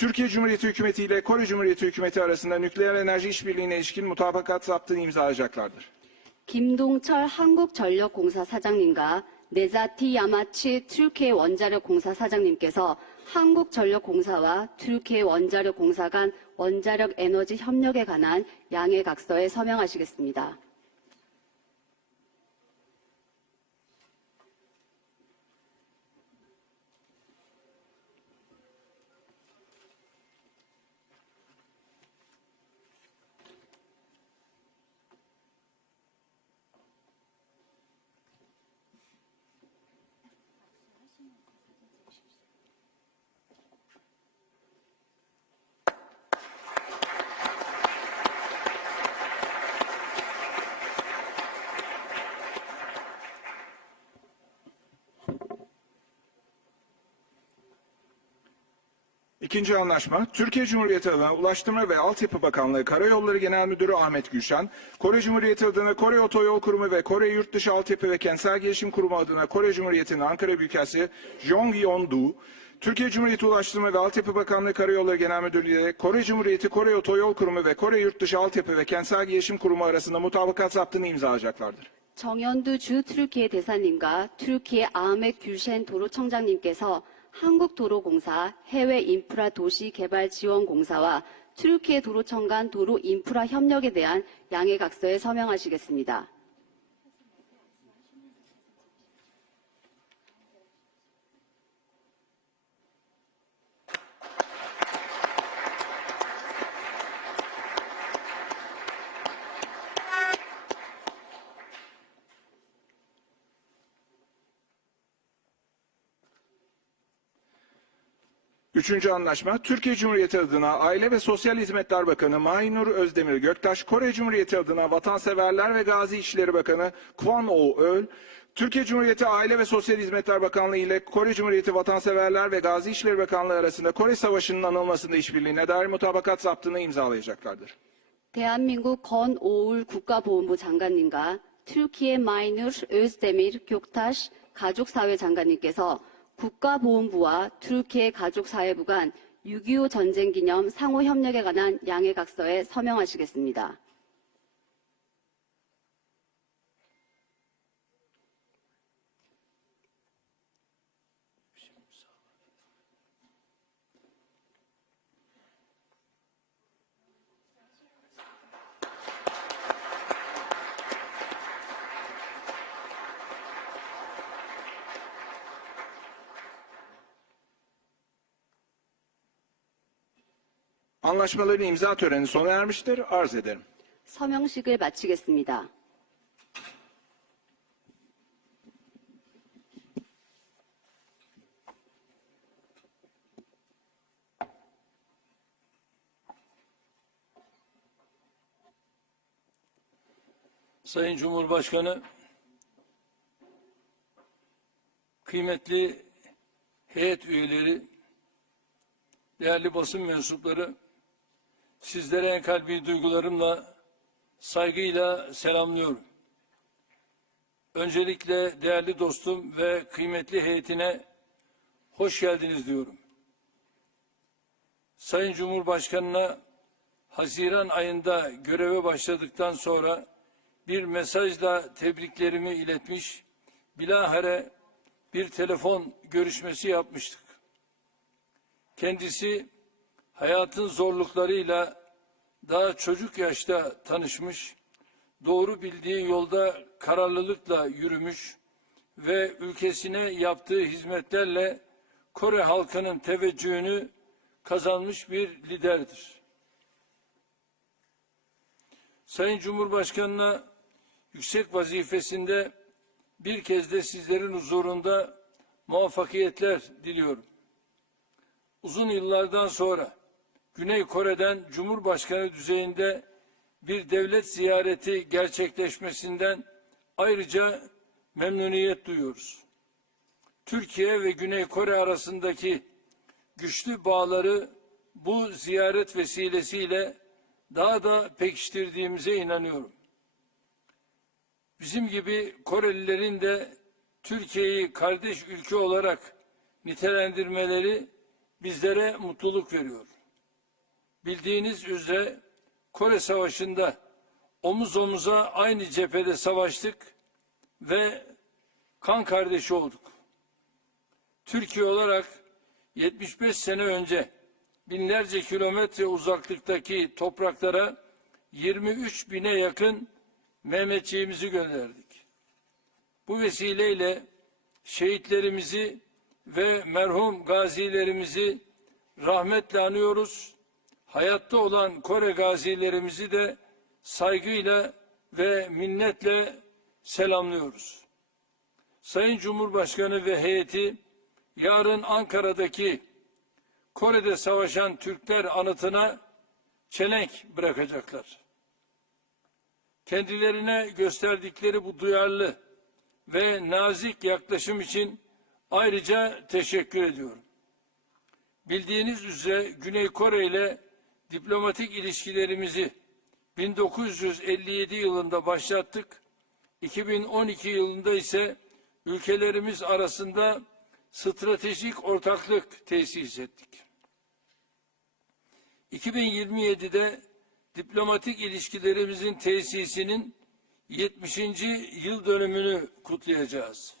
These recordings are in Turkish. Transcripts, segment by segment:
Türkiye Cumhuriyeti Hükümeti ile Kore Cumhuriyeti Hükümeti arasında nükleer enerji işbirliğine ilişkin mutabakat zaptını imzalayacaklardır. 김동철 한국전력공사 사장님과 네자티 야마치 툴키의 원자력 공사 사장님께서 한국전력공사와 툴키의 원자력 공사 간 원자력 에너지 협력에 관한 양해 각서에 서명하시겠습니다. İkinci anlaşma, Türkiye Cumhuriyeti adına Ulaştırma ve Altyapı Bakanlığı Karayolları Genel Müdürü Ahmet Gülşen, Kore Cumhuriyeti adına Kore Otoyol Kurumu ve Kore Yurtdışı Altyapı ve Kentsel Gelişim Kurumu adına Kore Cumhuriyeti'nin Ankara Büyükelçisi Jong Yeon-du, Türkiye Cumhuriyeti Ulaştırma ve Altyapı Bakanlığı Karayolları Genel Müdürlüğü ile Kore Cumhuriyeti Kore Otoyol Kurumu ve Kore Yurtdışı Altyapı ve Kentsel Gelişim Kurumu arasında mutabakat zaptını imzalayacaklardır. 정연두 주 트루키의 대사님과 트루키의 아흐메 귤셴 도로청장님께서 한국도로공사 해외 인프라 도시 개발 지원 공사와 트루키의 도로청 간 도로 인프라 협력에 대한 양해 각서에 서명하시겠습니다. Üçüncü anlaşma, Türkiye Cumhuriyeti adına Aile ve Sosyal Hizmetler Bakanı Maynur Özdemir Göktaş, Kore Cumhuriyeti adına Vatanseverler ve Gazi İşleri Bakanı Kwon Oh-öl, Türkiye Cumhuriyeti Aile ve Sosyal Hizmetler Bakanlığı ile Kore Cumhuriyeti Vatanseverler ve Gazi İşleri Bakanlığı arasında Kore Savaşı'nın anılmasında işbirliğine dair mutabakat zaptını imzalayacaklardır. 대한민국 건오울 국가보훈부 장관님과 튀르키예 마이누르 özde밀 교타시 가족사회 장관님께서 국가보훈부와 튀르키예 가족사회부 간 6.25 전쟁 기념 상호 협력에 관한 양해 각서에 서명하시겠습니다. Anlaşmaların imza töreni sona ermiştir. Arz ederim. 서명식을 마치겠습니다. Sayın Cumhurbaşkanı, kıymetli heyet üyeleri, değerli basın mensupları, sizlere en kalbi duygularımla, saygıyla selamlıyorum. Öncelikle değerli dostum ve kıymetli heyetine hoş geldiniz diyorum. Sayın Cumhurbaşkanına Haziran ayında göreve başladıktan sonra bir mesajla tebriklerimi iletmiş, bilahare bir telefon görüşmesi yapmıştık. Kendisi hayatın zorluklarıyla daha çocuk yaşta tanışmış, doğru bildiği yolda kararlılıkla yürümüş ve ülkesine yaptığı hizmetlerle Kore halkının teveccühünü kazanmış bir liderdir. Sayın Cumhurbaşkanı'na yüksek vazifesinde bir kez de sizlerin huzurunda muvaffakiyetler diliyorum. Uzun yıllardan sonra Güney Kore'den Cumhurbaşkanı düzeyinde bir devlet ziyareti gerçekleşmesinden ayrıca memnuniyet duyuyoruz. Türkiye ve Güney Kore arasındaki güçlü bağları bu ziyaret vesilesiyle daha da pekiştirdiğimize inanıyorum. Bizim gibi Korelilerin de Türkiye'yi kardeş ülke olarak nitelendirmeleri bizlere mutluluk veriyor. Bildiğiniz üzere Kore Savaşı'nda omuz omuza aynı cephede savaştık ve kan kardeşi olduk. Türkiye olarak 75 sene önce binlerce kilometre uzaklıktaki topraklara 23 bine yakın Mehmetçiğimizi gönderdik. Bu vesileyle şehitlerimizi ve merhum gazilerimizi rahmetle anıyoruz. Hayatta olan Kore gazilerimizi de saygıyla ve minnetle selamlıyoruz. Sayın Cumhurbaşkanı ve heyeti yarın Ankara'daki Kore'de savaşan Türkler anıtına çelenk bırakacaklar. Kendilerine gösterdikleri bu duyarlı ve nazik yaklaşım için ayrıca teşekkür ediyorum. Bildiğiniz üzere Güney Kore ile diplomatik ilişkilerimizi 1957 yılında başlattık. 2012 yılında ise ülkelerimiz arasında stratejik ortaklık tesis ettik. 2027'de diplomatik ilişkilerimizin tesisinin 70. yıl dönümünü kutlayacağız.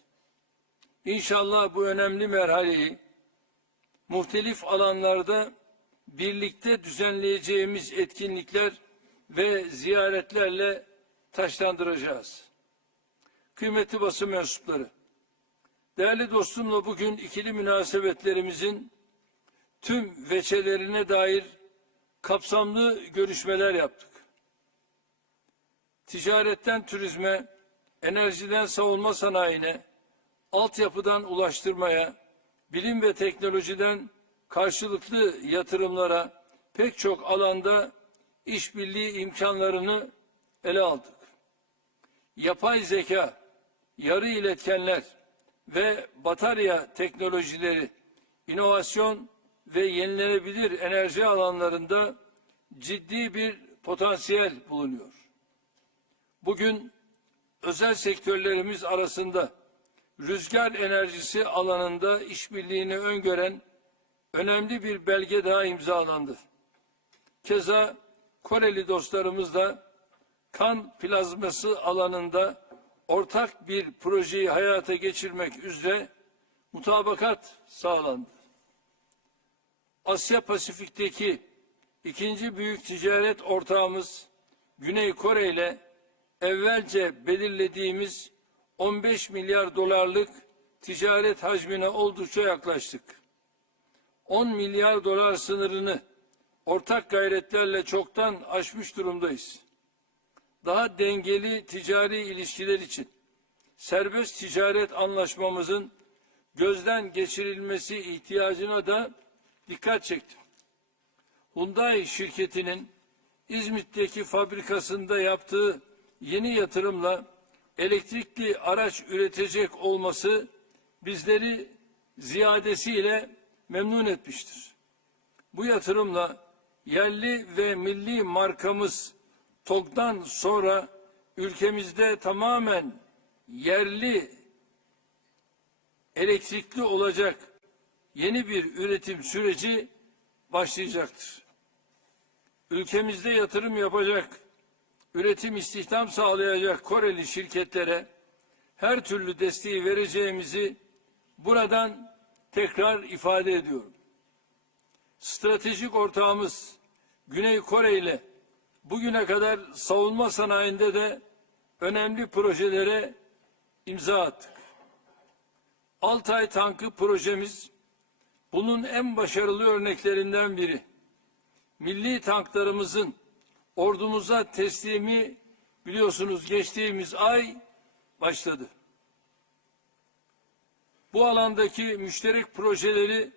İnşallah bu önemli merhaleyi muhtelif alanlarda birlikte düzenleyeceğimiz etkinlikler ve ziyaretlerle taşlandıracağız. Kıymetli basın mensupları, değerli dostumla bugün ikili münasebetlerimizin tüm veçelerine dair kapsamlı görüşmeler yaptık. Ticaretten turizme, enerjiden savunma sanayine, altyapıdan ulaştırmaya, bilim ve teknolojiden karşılıklı yatırımlara pek çok alanda işbirliği imkanlarını ele aldık. Yapay zeka, yarı iletkenler ve batarya teknolojileri, inovasyon ve yenilenebilir enerji alanlarında ciddi bir potansiyel bulunuyor. Bugün özel sektörlerimiz arasında rüzgar enerjisi alanında işbirliğini öngören önemli bir belge daha imzalandı. Keza Koreli dostlarımız da kan plazması alanında ortak bir projeyi hayata geçirmek üzere mutabakat sağlandı. Asya Pasifik'teki ikinci büyük ticaret ortağımız Güney Kore ile evvelce belirlediğimiz 15 milyar dolarlık ticaret hacmine oldukça yaklaştık. 10 milyar dolar sınırını ortak gayretlerle çoktan aşmış durumdayız. Daha dengeli ticari ilişkiler için serbest ticaret anlaşmamızın gözden geçirilmesi ihtiyacına da dikkat çektim. Hyundai şirketinin İzmit'teki fabrikasında yaptığı yeni yatırımla elektrikli araç üretecek olması bizleri ziyadesiyle memnun etmiştir. Bu yatırımla yerli ve milli markamız TOG'dan sonra ülkemizde tamamen yerli elektrikli olacak yeni bir üretim süreci başlayacaktır. Ülkemizde yatırım yapacak, üretim istihdam sağlayacak Koreli şirketlere her türlü desteği vereceğimizi buradan tekrar ifade ediyorum. Stratejik ortağımız Güney Kore ile bugüne kadar savunma sanayinde de önemli projelere imza attık. Altay tankı projemiz bunun en başarılı örneklerinden biri. Milli tanklarımızın ordumuza teslimi biliyorsunuz geçtiğimiz ay başladı. Bu alandaki müşterek projeleri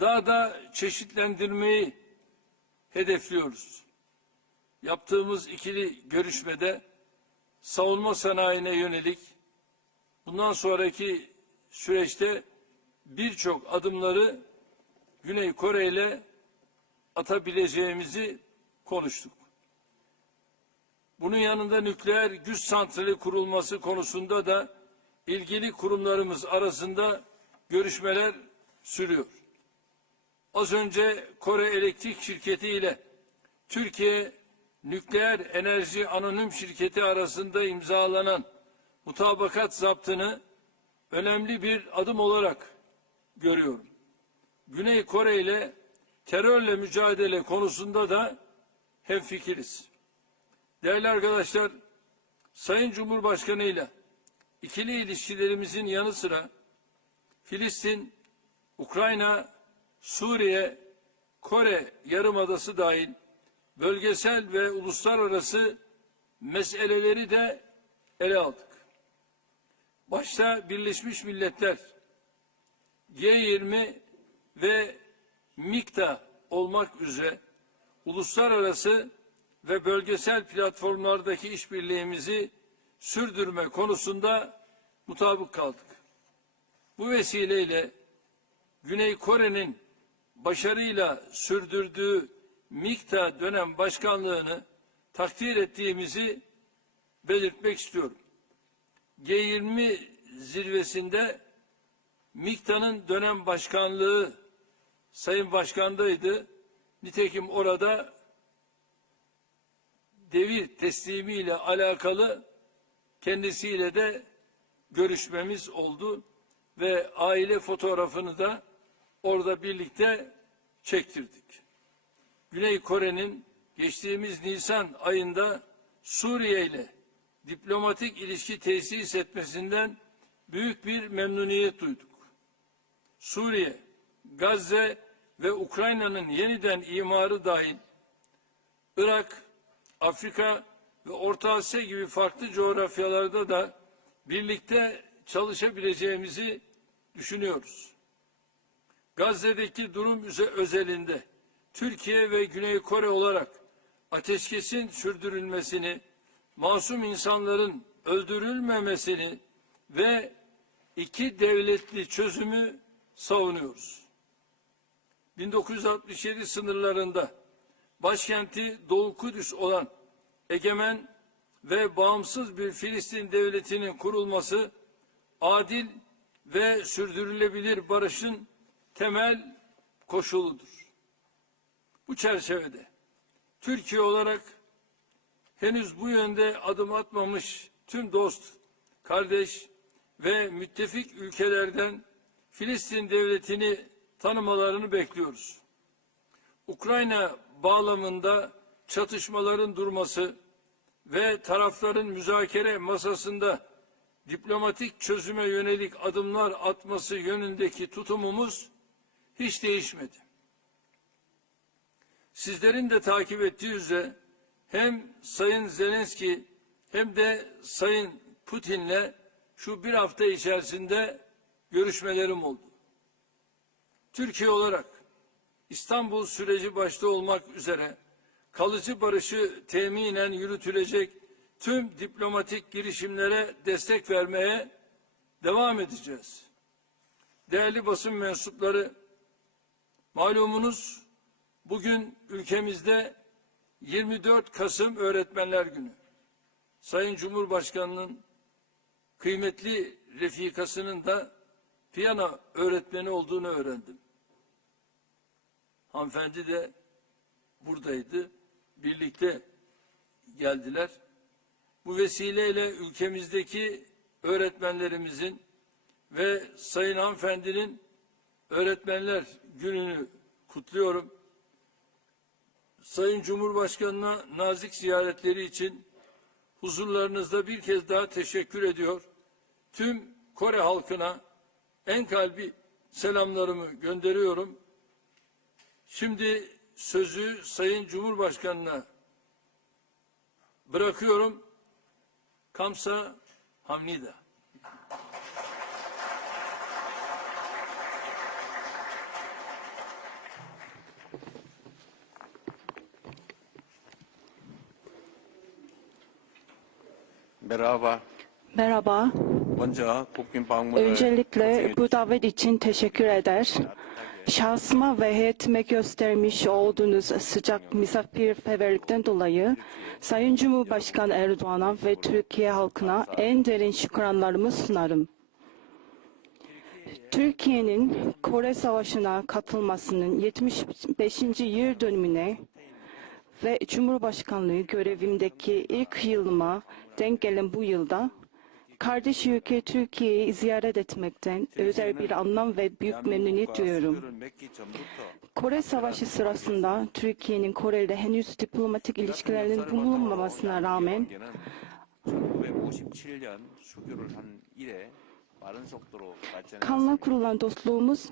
daha da çeşitlendirmeyi hedefliyoruz. Yaptığımız ikili görüşmede savunma sanayine yönelik bundan sonraki süreçte birçok adımları Güney Kore ile atabileceğimizi konuştuk. Bunun yanında nükleer güç santrali kurulması konusunda da ilgili kurumlarımız arasında görüşmeler sürüyor. Az önce Kore Elektrik Şirketi ile Türkiye Nükleer Enerji Anonim Şirketi arasında imzalanan mutabakat zaptını önemli bir adım olarak görüyorum. Güney Kore ile terörle mücadele konusunda da hemfikiriz. Değerli arkadaşlar, Sayın Cumhurbaşkanı ile ikili ilişkilerimizin yanı sıra Filistin, Ukrayna, Suriye, Kore Yarımadası dahil bölgesel ve uluslararası meseleleri de ele aldık. Başta Birleşmiş Milletler, G20 ve MİKTA olmak üzere uluslararası ve bölgesel platformlardaki işbirliğimizi sürdürme konusunda mutabık kaldık. Bu vesileyle Güney Kore'nin başarıyla sürdürdüğü MİKTA dönem başkanlığını takdir ettiğimizi belirtmek istiyorum. G20 zirvesinde MİKTA'nın dönem başkanlığı Sayın Başkan'daydı. Nitekim orada devir teslimiyle alakalı kendisiyle de görüşmemiz oldu ve aile fotoğrafını da orada birlikte çektirdik. Güney Kore'nin geçtiğimiz Nisan ayında Suriye ile diplomatik ilişki tesis etmesinden büyük bir memnuniyet duyduk. Suriye, Gazze ve Ukrayna'nın yeniden imarı dahil Irak, Afrika ve Orta Asya gibi farklı coğrafyalarda da birlikte çalışabileceğimizi düşünüyoruz. Gazze'deki durum özelinde Türkiye ve Güney Kore olarak ateşkesin sürdürülmesini, masum insanların öldürülmemesini ve iki devletli çözümü savunuyoruz. 1967 sınırlarında başkenti Doğu Kudüs olan egemen ve bağımsız bir Filistin devletinin kurulması adil ve sürdürülebilir barışın temel koşuludur. Bu çerçevede Türkiye olarak henüz bu yönde adım atmamış tüm dost, kardeş ve müttefik ülkelerden Filistin devletini tanımalarını bekliyoruz. Ukrayna bağlamında çatışmaların durması ve tarafların müzakere masasında diplomatik çözüme yönelik adımlar atması yönündeki tutumumuz hiç değişmedi. Sizlerin de takip ettiği üzere hem Sayın Zelenski hem de Sayın Putin'le şu bir hafta içerisinde görüşmelerim oldu. Türkiye olarak İstanbul süreci başta olmak üzere kalıcı barışı teminen yürütülecek tüm diplomatik girişimlere destek vermeye devam edeceğiz. Değerli basın mensupları, malumunuz bugün ülkemizde 24 Kasım Öğretmenler Günü. Sayın Cumhurbaşkanı'nın kıymetli refikasının da piyano öğretmeni olduğunu öğrendim. Hanımefendi de buradaydı. Birlikte geldiler. Bu vesileyle ülkemizdeki öğretmenlerimizin ve Sayın Hanımefendinin Öğretmenler Günü'nü kutluyorum. Sayın Cumhurbaşkanı'na nazik ziyaretleri için huzurlarınızda bir kez daha teşekkür ediyor. Tüm Kore halkına en kalbi selamlarımı gönderiyorum. Şimdi sözü Sayın Cumhurbaşkanı'na bırakıyorum. Kamsa Hamnida. Merhaba. Merhaba. Önce Bugün Öncelikle bu davet için teşekkür eder. Şahsıma ve heyetime göstermiş olduğunuz sıcak misafirperverlikten dolayı Sayın Cumhurbaşkanı Erdoğan'a ve Türkiye halkına en derin şükranlarımı sunarım. Türkiye'nin Kore Savaşı'na katılmasının 75. yıl dönümüne ve Cumhurbaşkanlığı görevimdeki ilk yılıma denk gelen bu yılda kardeş ülke Türkiye'yi ziyaret etmekten özel bir anlam ve büyük memnuniyet duyuyorum. Kore Savaşı sırasında Türkiye'nin Kore ile henüz diplomatik ilişkilerinin bulunmamasına rağmen 1957년 수교를 한 이래 빠른 속도로 kanla 발전했습니다. kurulan dostluğumuz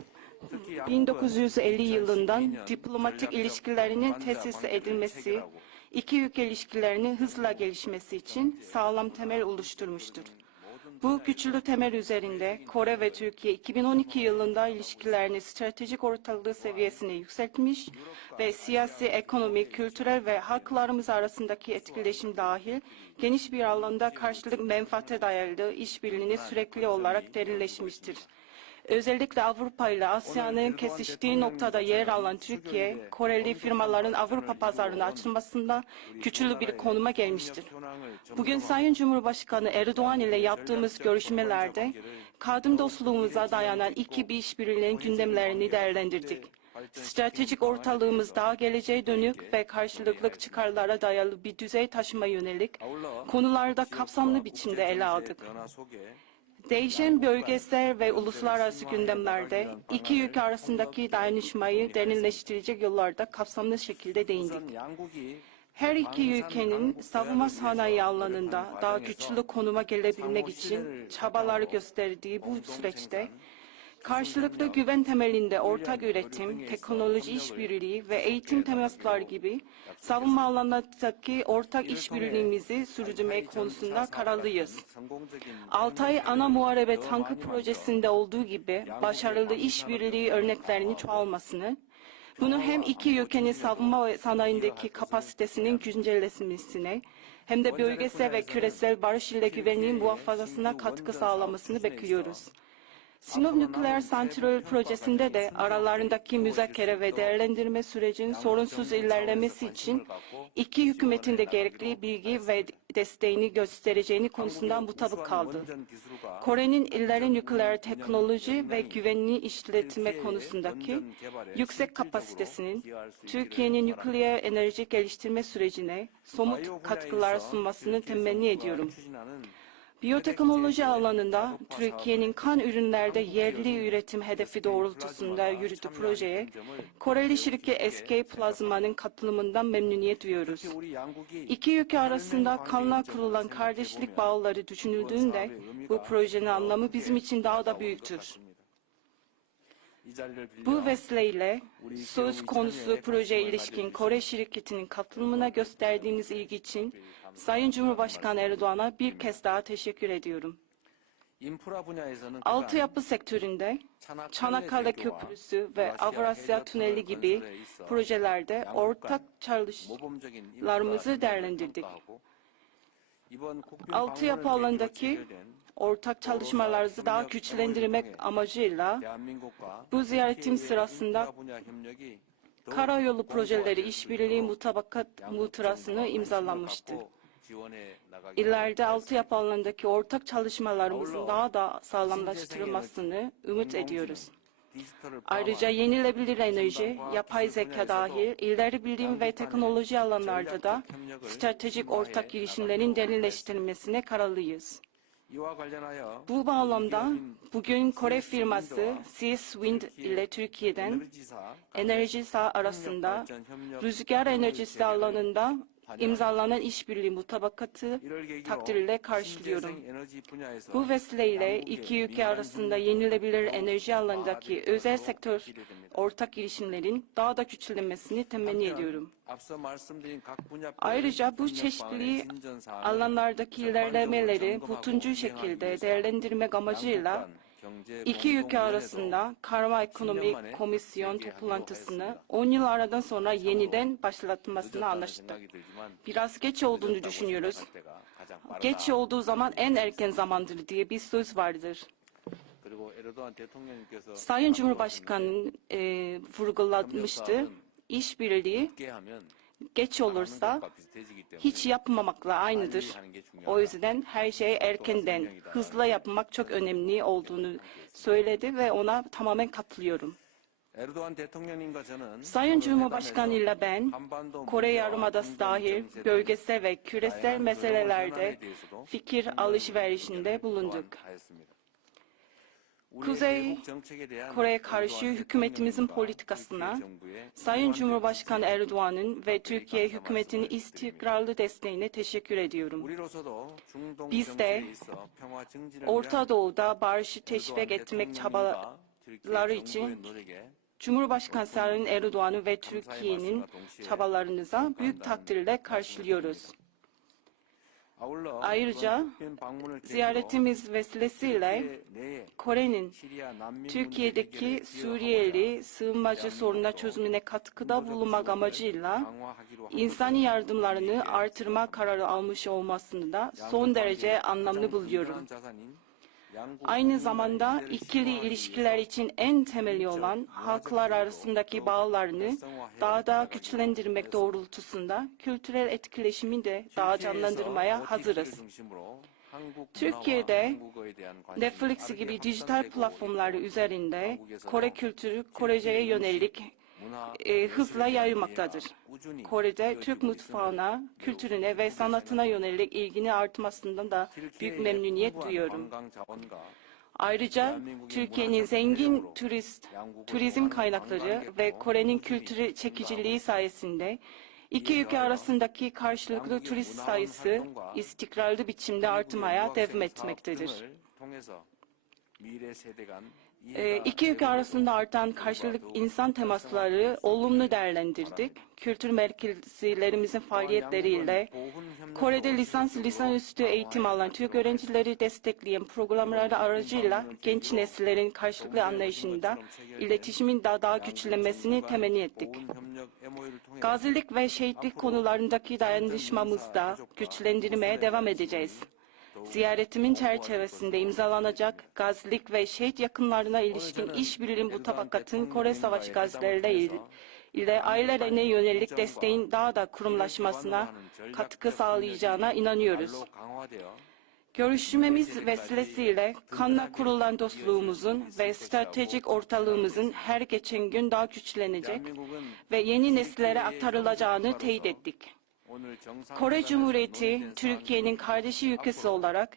특히 양국은 1950 yılından 2012년 diplomatik 전략적 ilişkilerinin 관계와 tesis 관계를 edilmesi, 체결하고 iki ülke ilişkilerinin hızla gelişmesi için sağlam temel oluşturmuştur. Bu güçlü temel üzerinde Kore ve Türkiye 2012 yılında ilişkilerini stratejik ortaklığı seviyesine yükseltmiş ve siyasi, ekonomik, kültürel ve halklarımız arasındaki etkileşim dahil geniş bir alanda karşılık menfaate dayalı işbirliğini sürekli olarak derinleşmiştir. Özellikle Avrupa ile Asya'nın kesiştiği noktada yer alan Türkiye, Koreli firmaların Avrupa pazarına açılmasında güçlü bir konuma gelmiştir. Bugün Sayın Cumhurbaşkanı Erdoğan ile yaptığımız görüşmelerde kadın dostluğumuza dayanan iki bir işbirliğinin gündemlerini değerlendirdik. Stratejik ortalığımız daha geleceğe dönük ve karşılıklı çıkarlara dayalı bir düzey taşıma yönelik konularda kapsamlı biçimde ele aldık. Değişen bölgesel ve uluslararası gündemlerde iki ülke arasındaki dayanışmayı derinleştirecek yollarda kapsamlı şekilde değindik. Her iki ülkenin savunma sanayi alanında daha güçlü konuma gelebilmek için çabaları gösterdiği bu süreçte karşılıklı güven temelinde ortak üretim, teknoloji işbirliği ve eğitim temaslar gibi savunma alanındaki ortak işbirliğimizi sürdürmek konusunda kararlıyız. Altay Ana Muharebe Tankı projesinde olduğu gibi başarılı işbirliği örneklerinin çoğalmasını, bunu hem iki ülkenin savunma sanayindeki kapasitesinin güncellenmesine hem de bölgesel ve küresel barış ile güvenliğin muhafazasına katkı sağlamasını bekliyoruz. Sinop Nükleer Santral projesinde de aralarındaki müzakere ve değerlendirme sürecinin sorunsuz ilerlemesi için iki hükümetin de gerekli bilgi ve desteğini göstereceğini konusundan mutabık kaldı. Kore'nin ileri nükleer teknoloji ve güvenli işletme konusundaki yüksek kapasitesinin Türkiye'nin nükleer enerji geliştirme sürecine somut katkılar sunmasını temenni ediyorum. Biyoteknoloji alanında Türkiye'nin kan ürünlerde yerli üretim hedefi doğrultusunda yürüttüğü projeye Koreli şirket SK Plazma'nın katılımından memnuniyet duyuyoruz. İki ülke arasında kanla kurulan kardeşlik bağları düşünüldüğünde bu projenin anlamı bizim için daha da büyüktür. Bu vesileyle söz konusu projeye ilişkin Kore şirketinin katılımına gösterdiğiniz ilgi için Sayın Cumhurbaşkanı Erdoğan'a bir kez daha teşekkür ediyorum. Altyapı sektöründe Çanakkale Köprüsü ve Avrasya Tüneli gibi projelerde ortak çalışmalarımızı değerlendirdik. Altyapı alanındaki ortak çalışmalarımızı daha güçlendirmek amacıyla bu ziyaretim sırasında karayolu projeleri işbirliği mutabakat muhtırasını imzalanmıştı. İleride altyapı alanındaki ortak çalışmalarımızın daha da sağlamlaştırılmasını ümit ediyoruz. Ayrıca yenilebilir enerji, yapay zeka dahil ileri bilim ve teknoloji alanlarda da stratejik ortak girişimlerin derinleştirilmesine kararlıyız. Bu bağlamda bugün Kore firması CS Wind ile Türkiye'den enerji saha arasında rüzgar enerjisi alanında imzalanan işbirliği mutabakatı takdirle karşılıyorum. Bu vesileyle iki ülke arasında yenilebilir enerji alanındaki özel sektör ortak girişimlerin daha da güçlenmesini temenni ediyorum. Ayrıca bu çeşitli alanlardaki ilerlemeleri bütüncül şekilde değerlendirmek amacıyla İki ülke arasında Karma Ekonomik Komisyon toplantısını 10 yıl aradan sonra yeniden başlatmasını anlaştık. Biraz geç olduğunu düşünüyoruz. Geç olduğu zaman en erken zamandır diye bir söz vardır. Sayın Cumhurbaşkanı e, vurgulatmıştı. İşbirliği geç olursa hiç yapmamakla aynıdır. O yüzden her şey erkenden, hızla yapmak çok önemli olduğunu söyledi ve ona tamamen katılıyorum. Sayın Cumhurbaşkanı ile ben Kore Yarımadası dahil bölgesel ve küresel meselelerde fikir alışverişinde bulunduk. Kuzey Kore'ye karşı hükümetimizin politikasına, Sayın Cumhurbaşkanı Erdoğan'ın ve Türkiye hükümetinin istikrarlı desteğine teşekkür ediyorum. Biz de Orta Doğu'da barışı teşvik etmek çabaları için Cumhurbaşkanı Sayın Erdoğan'ın ve Türkiye'nin çabalarınıza büyük takdirle karşılıyoruz. Ayrıca Ziyaretimiz vesilesiyle Kore'nin Türkiye'deki Suriyeli sığınmacı sorununa çözümüne katkıda bulunmak amacıyla insani yardımlarını artırma kararı almış olmasını da son derece anlamlı buluyorum. Aynı zamanda ikili ilişkiler için en temeli olan halklar arasındaki bağlarını daha da güçlendirmek doğrultusunda kültürel etkileşimi de daha canlandırmaya hazırız. Türkiye'de Netflix gibi dijital platformlar üzerinde Kore kültürü Korece'ye yönelik e, hızla yayılmaktadır. Kore'de Türk mutfağına, kültürüne ve sanatına yönelik ilgini artmasından da büyük memnuniyet duyuyorum. Ayrıca Türkiye'nin zengin turist, turizm kaynakları ve Kore'nin kültürü çekiciliği sayesinde iki ülke arasındaki karşılıklı turist sayısı istikrarlı biçimde artmaya devam etmektedir. Ee, iki ülke arasında artan karşılık insan temasları olumlu değerlendirdik. Kültür merkezlerimizin faaliyetleriyle Kore'de lisans lisansüstü eğitim alan Türk öğrencileri destekleyen programlar aracıyla genç nesillerin karşılıklı anlayışında iletişimin daha, daha güçlenmesini temenni ettik. Gazilik ve şehitlik konularındaki dayanışmamızda güçlendirmeye devam edeceğiz. Ziyaretimin çerçevesinde imzalanacak gazilik ve şehit yakınlarına ilişkin işbirliği mutabakatın Kore Savaşı gazileriyle il- ile ailelerine yönelik desteğin daha da kurumlaşmasına katkı sağlayacağına inanıyoruz. Görüşmemiz vesilesiyle kanla kurulan dostluğumuzun ve stratejik ortalığımızın her geçen gün daha güçlenecek ve yeni nesillere aktarılacağını teyit ettik. Kore Cumhuriyeti, Türkiye'nin kardeşi ülkesi olarak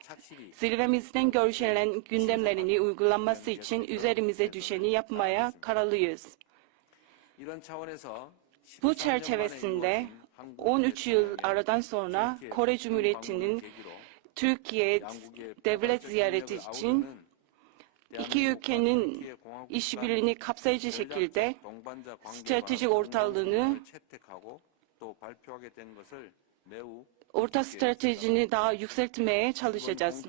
zirvemizden görüşülen gündemlerini uygulanması için üzerimize düşeni yapmaya kararlıyız. Bu çerçevesinde 13 yıl aradan sonra Kore Cumhuriyeti'nin Türkiye devlet ziyareti için iki ülkenin işbirliğini kapsayıcı şekilde stratejik ortaklığını ortak stratejini daha yükseltmeye çalışacağız.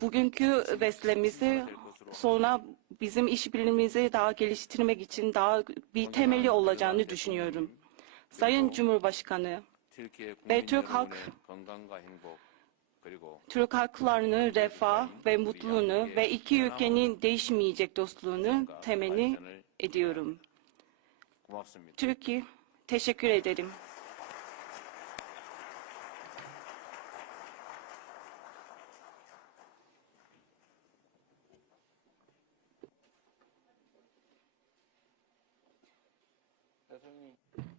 Bugünkü veslemizi sonra bizim işbirliğimizi daha geliştirmek için daha bir temeli olacağını düşünüyorum. Sayın Cumhurbaşkanı ve Türk Halk Türk halklarını, refah ve mutluluğunu ve iki ülkenin değişmeyecek dostluğunu temenni ediyorum. Türkiye, teşekkür ederim. Efendim.